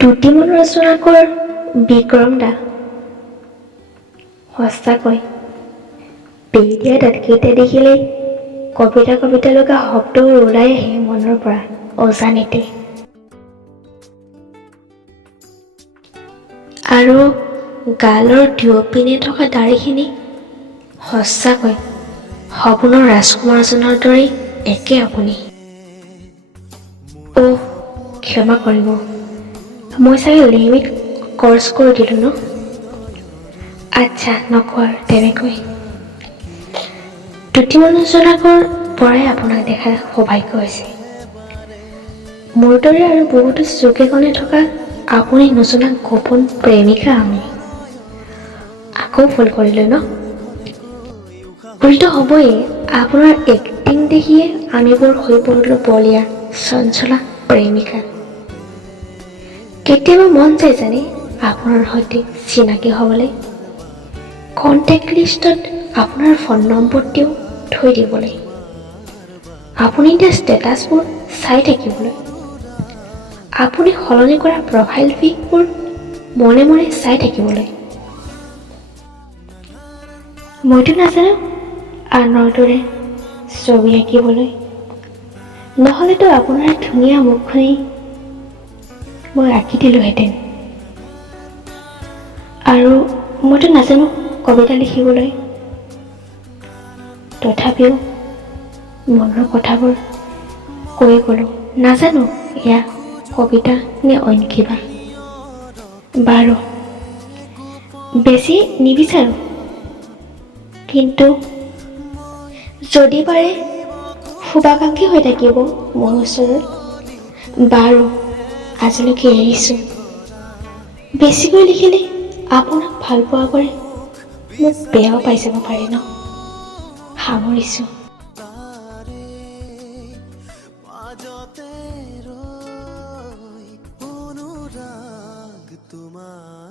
দুটিমন ৰচনাকৰ বিক্ৰম দা সঁচাকৈ পেইডিয়া দাঁতকেইটা দেখিলেই কবিতা লগা শব্দবোৰ ওলাই আহে মনৰ পৰা অজানিতে। আৰু গালৰ দুয়োপিনে থকা দাঢ়িখিনি সঁচাকৈ সপোনৰ ৰাজকুমাৰজনৰ দৰেই একে আপুনি। অ' ক্ষমা কৰিব, মই চাগে লিমিট ক্ৰছ কৰি দিলোঁ ন? আচ্ছা, নকওঁ আৰু তেনেকৈ। দুটিমন ৰচনাকৰ পৰাই আপোনাক দেখাৰ সৌভাগ্য হৈছে। মোৰ দৰে আৰু বহুতো চুকে কোণে থকা আপুনি নজনা গোপন প্ৰেমিকা আমি। আকৌ ভুল কৰিলোঁ ন? ভুলটো হ'বই, আপোনাৰ এক্টিং দেখিয়ে আমিবোৰ হৈ পৰিলোঁ বলীয়া চঞ্চলা প্ৰেমিকা। কেতিয়াবা মন যায় জানে আপোনাৰ সৈতে চিনাকি হ'বলৈ, কণ্টেক্ট লিষ্টত আপোনাৰ ফোন নম্বৰটোও থৈ দিবলৈ, আপুনি দিয়া ষ্টেটাছবোৰ চাই থাকিবলৈ, আপুনি সলনি কৰা প্ৰফাইল পিকবোৰ মনে মনে চাই থাকিবলৈ। মইতো নাজানো আনৰ দৰে ছবি আঁকিবলৈ, নহ'লেতো আপোনাৰ ধুনীয়া মুখখনি মই আঁকি দিলোঁহেঁতেন। আৰু মইতো নাজানো কবিতা লিখিবলৈ, তথাপিও মনৰ কথাবোৰ কৈ গ'লোঁ। নাজানো এয়া কবিতা নে অইন কিবা। বাৰু বেছি নিবিচাৰোঁ, কিন্তু যদি পাৰে শুভাকাংক্ষী হৈ থাকিব মোৰ ওচৰত। বাৰু আজিলৈকে এৰিছোঁ। বেছিকৈ লিখিলে আপোনাক ভাল পোৱা কৰে মোক বেয়াও পাই যাব পাৰে ন? সামৰিছোঁ। মাজতে ৰৈ অনুৰাগ তোমাৰ